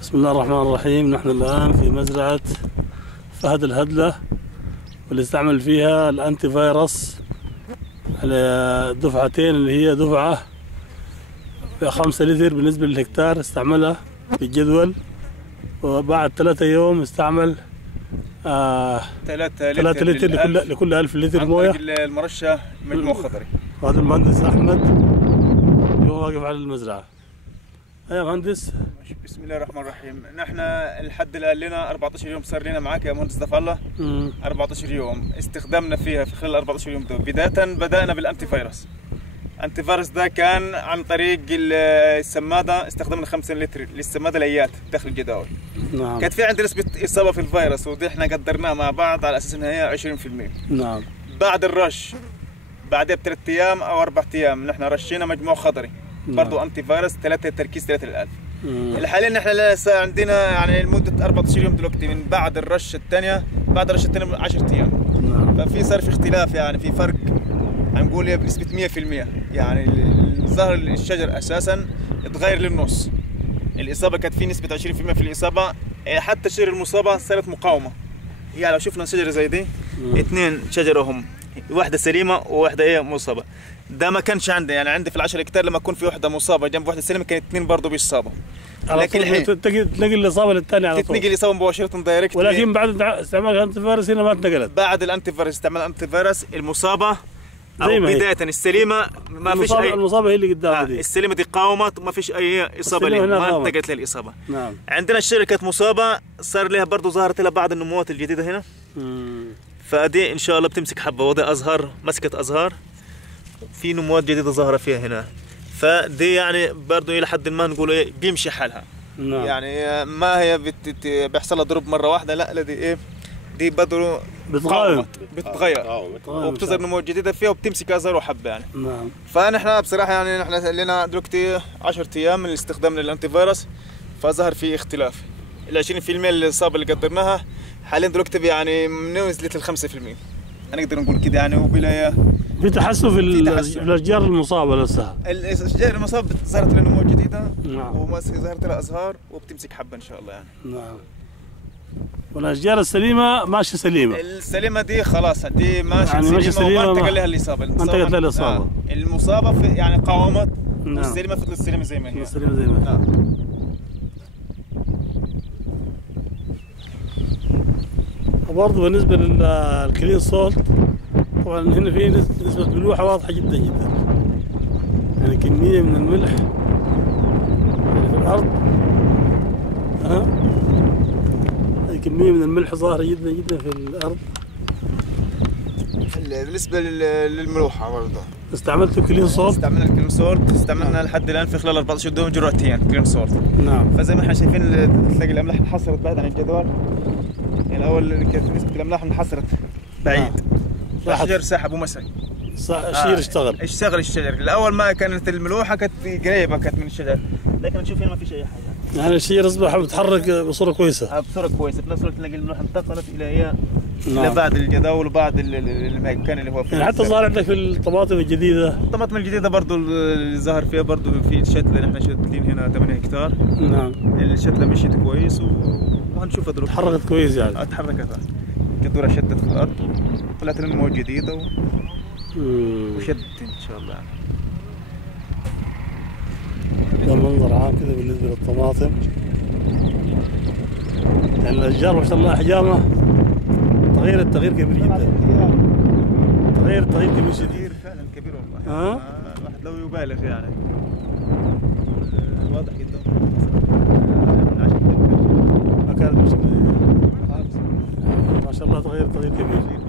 بسم الله الرحمن الرحيم. نحن الآن في مزرعة فهد الهدلة، واللي استعمل فيها الأنتي فيروس على دفعتين، اللي هي دفعة 5 لتر بالنسبة للهكتار استعملها بالجدول، وبعد 3 يوم استعمل 3 لتر لكل 1000 لتر موية. المرشة مجموع خضري. وهذا المهندس أحمد هو واقف على المزرعة. يا مهندس. بسم الله الرحمن الرحيم. نحن لحد الان لنا 14 يوم صار لنا معك يا مهندس ضف الله. 14 يوم استخدمنا فيها في خلال 14 يوم دول. بدأنا بالانتي فيروس. الانتي فيروس ده كان عن طريق السماده، استخدمنا 5 لتر للسماده الايات داخل الجداول. نعم. كانت في عندنا نسبه اصابه في الفيروس، ودي احنا قدرناها مع بعض على اساس انها هي 20%. نعم. بعد الرش بعدها ب3 ايام او 4 ايام نحن رشينا مجموع خضري. برضه انتي فيروس 3 تركيز 3 للألف. حاليا نحن لسه عندنا يعني لمده 14 يوم دلوقتي من بعد الرشه الثانيه، بعد الرشه الثانيه 10 ايام. ففي صار في اختلاف، يعني في فرق هنقول بنسبه 100%. يعني ظهر الشجر اساسا اتغير للنص. الاصابه كانت في نسبه 20% في الاصابه، حتى الشجر المصابه صارت مقاومه. يعني لو شفنا شجره زي دي، 2 شجره هم، واحده سليمه وواحده مصابه. ده ما كانش عندي، يعني عندي في ال10 هكتار لما يكون في واحده مصابه جنب واحده سليمه كانت 2 برضه بيصابوا. لكن الحين تنقل الاصابه للثانيه على طول. تتنقل الاصابه مباشره دايركت. ولكن بعد استعمال الانتي فيروس هنا ما اتنقلت. بعد الانتي فيروس استعمال الانتي فيروس المصابه او بدايه السليمه ما فيش اي المصابه هي اللي قدامها دي. السليمه دي قاومت وما فيش اي اصابه لها، ما انتقلت لها الاصابه. نعم. عندنا الشجره كانت مصابه، صار لها برضه ظهرت لها بعض النموات الجديده هنا. فدي ان شاء الله بتمسك حبه، وده ازهار، مسكت ازهار، في نموات جديده ظاهره فيها هنا. فدي يعني برضه الى حد ما نقول بيمشي حالها. نعم. يعني ما هي بيحصل لها ضرب مره واحده، لا دي دي برضه بتتغير وبتظهر نمو جديده فيها وبتمسك ازهار وحبه يعني. نعم. فنحن بصراحه يعني نحن لنا دلوقتي 10 ايام من استخدام للانتي فيروس، فظهر في اختلاف. ال 20% الاصابه اللي قدرناها حاليا دلوقتي يعني نزلت ل 5%. هنقدر نقول كده يعني. وبلا في تحسن في الاشجار المصابه نفسها. الاشجار المصابه ظهرت لها نمو جديده. نعم. وظهرت لها ازهار وبتمسك حبه ان شاء الله يعني. نعم. والاشجار السليمه ماشيه سليمه. السليمه دي خلاص دي ماشيه يعني سليمه وما انتقل لها الاصابه. ما انتقلت لها الاصابه. المصابه في يعني قاومت. نعم. والسليمه فضلت السليمه زي ما هي. السليمه زي ما هي. نعم. وبرضه بالنسبه للكلين سولت، طبعا هنا في نسبه ملوحه واضحه جدا جدا. يعني كميه من الملح في الارض، كميه من الملح ظاهره جدا جدا في الارض. بالنسبه للملوحه برضه استعملت كلين سولت. استعملنا الكلين سولت، استعملنا لحد الان في خلال 14 يوم جرعتين كلين سولت. نعم. فزي ما احنا شايفين تلاقي الاملاح انحصرت بعد عن الجدول. يعني الاول كانت نسبه الاملاح انحصرت بعيد. الشجر سحب ومسك. الشجر اشتغل الشجر. الاول ما كانت الملوحه كانت قريبه كانت من الشجر، لكن نشوف هنا ما فيش اي حاجه. يعني الشجر اصبح بيتحرك بصوره كويسه. بصوره كويسه، في نفس الوقت تلاقي الملوحه انتقلت الى هي الى بعد الجداول وبعد المكان اللي هو فيه. يعني حتى ظهر عندك في الطماطم الجديده. الطماطم الجديده برضه اللي ظهر فيها برضه في شتله، نحن شتلين هنا 8 هكتار. نعم. الشتله مشيت كويس وهنشوفها دلوقتي. تحركت كويس يعني. تحركت. القدوره شدت في الارض، طلعت لنا مواد جديده وشدت ان شاء الله. ده منظر عام كذا بالنسبه للطماطم. يعني الاشجار ما شاء الله احجامها التغيير كبير جدا. تغيير كبير شديد. فعلا كبير والله. الواحد لو يبالغ يعني. واضح جدا. ما كانت ما شاء الله تغيير كبير.